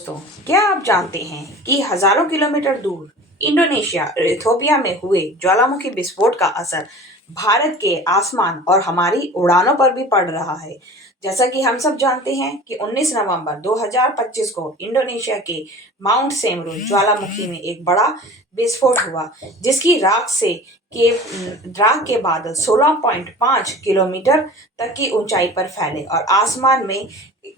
दोस्तों, क्या आप जानते हैं कि हजारों किलोमीटर दूर इंडोनेशिया इथोपिया में हुए ज्वालामुखी विस्फोट का असर भारत के आसमान और हमारी उड़ानों पर भी पड़ रहा है। जैसा कि हम सब जानते हैं कि 19 नवंबर 2025 को इंडोनेशिया के माउंट सेमरू ज्वालामुखी में एक बड़ा विस्फोट हुआ, जिसकी राख के बादल 16.5 किलोमीटर तक की ऊंचाई पर फैले और आसमान में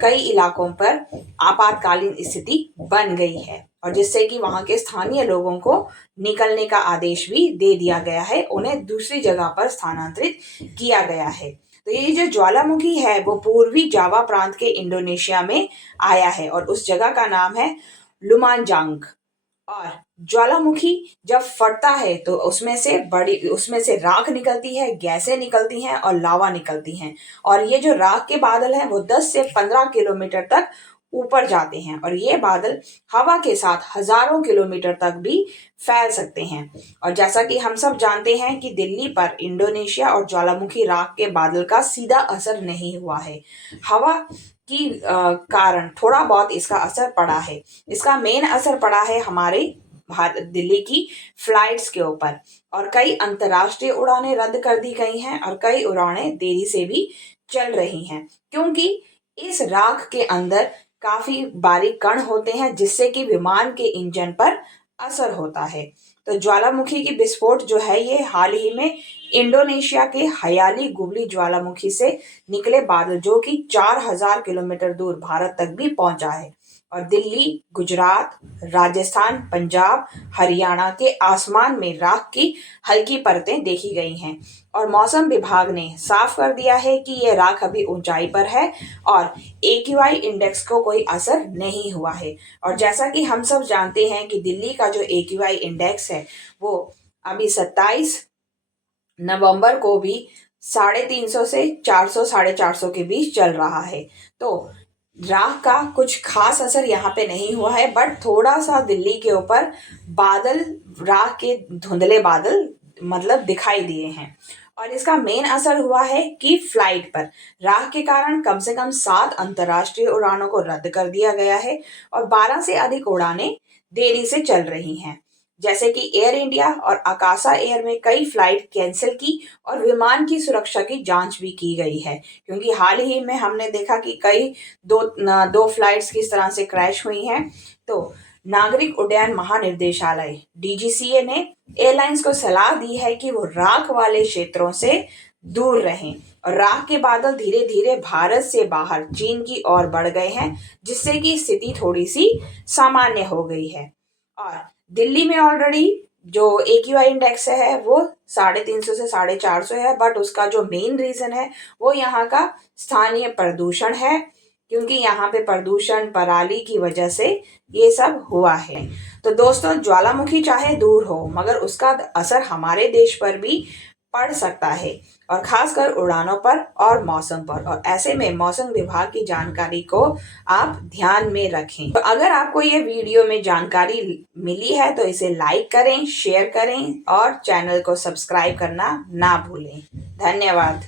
कई इलाकों पर आपातकालीन स्थिति बन गई है, और जिससे कि वहां के स्थानीय लोगों को निकलने का आदेश भी दे दिया गया है, उन्हें दूसरी जगह पर स्थानांतरित किया गया है। तो ये जो ज्वालामुखी है वो पूर्वी जावा प्रांत के इंडोनेशिया में आया है और उस जगह का नाम है लुमानजांग। और ज्वालामुखी जब फटता है तो उसमें से राख निकलती है, गैसें निकलती हैं और लावा निकलती हैं। और ये जो राख के बादल हैं वो 10 से 15 किलोमीटर तक ऊपर जाते हैं, और ये बादल हवा के साथ हजारों किलोमीटर तक भी फैल सकते हैं। और जैसा कि हम सब जानते हैं कि दिल्ली पर इंडोनेशिया और ज्वालामुखी राख के बादल का सीधा असर नहीं हुआ है, हवा की कारण थोड़ा बहुत इसका असर पड़ा है। इसका मेन असर पड़ा है हमारे भारत दिल्ली की फ्लाइट्स के ऊपर, और कई अंतर्राष्ट्रीय उड़ानें रद्द कर दी गई हैं और कई उड़ानें देरी से भी चल रही हैं, क्योंकि इस राख के अंदर काफी बारीक कण होते हैं जिससे कि विमान के इंजन पर असर होता है। तो ज्वालामुखी की विस्फोट जो है ये हाल ही में इंडोनेशिया के हयाली गुबली ज्वालामुखी से निकले बादल जो कि 4000 किलोमीटर दूर भारत तक भी पहुंचा है, और दिल्ली, गुजरात, राजस्थान, पंजाब, हरियाणा के आसमान में राख की हल्की परतें देखी गई हैं। और मौसम विभाग ने साफ कर दिया है कि यह राख अभी ऊंचाई पर है और एक्यूआई इंडेक्स को कोई असर नहीं हुआ है। और जैसा कि हम सब जानते हैं कि दिल्ली का जो एक्यूआई इंडेक्स है वो अभी 27 नवंबर को भी 350 से 400 450 के बीच चल रहा है। तो राख का कुछ खास असर यहाँ पे नहीं हुआ है, बट थोड़ा सा दिल्ली के ऊपर बादल, राख के धुंधले बादल मतलब दिखाई दिए हैं। और इसका मेन असर हुआ है कि फ्लाइट पर राख के कारण कम से कम 7 अंतर्राष्ट्रीय उड़ानों को रद्द कर दिया गया है और 12 से अधिक उड़ानें देरी से चल रही हैं। जैसे कि एयर इंडिया और आकाशा एयर में कई फ्लाइट कैंसिल की और विमान की सुरक्षा की जांच भी की गई है, क्योंकि हाल ही में हमने देखा कि कई दो फ्लाइट्स किस तरह से क्रैश हुई हैं। तो नागरिक उड्डयन महानिर्देशालय डीजीसीए ने एयरलाइंस को सलाह दी है कि वो राख वाले क्षेत्रों से दूर रहें। और राख के बादल धीरे धीरे भारत से बाहर चीन की ओर बढ़ गए हैं, जिससे कि स्थिति थोड़ी सी सामान्य हो गई है। और दिल्ली में ऑलरेडी जो एक्यूआई इंडेक्स है वो 350 से 450 है, बट उसका जो मेन रीजन है वो यहाँ का स्थानीय प्रदूषण है, क्योंकि यहाँ पे प्रदूषण पराली की वजह से ये सब हुआ है। तो दोस्तों, ज्वालामुखी चाहे दूर हो मगर उसका असर हमारे देश पर भी पड़ सकता है, और खासकर उड़ानों पर और मौसम पर। और ऐसे में मौसम विभाग की जानकारी को आप ध्यान में रखें। तो अगर आपको ये वीडियो में जानकारी मिली है तो इसे लाइक करें, शेयर करें और चैनल को सब्सक्राइब करना ना भूलें। धन्यवाद।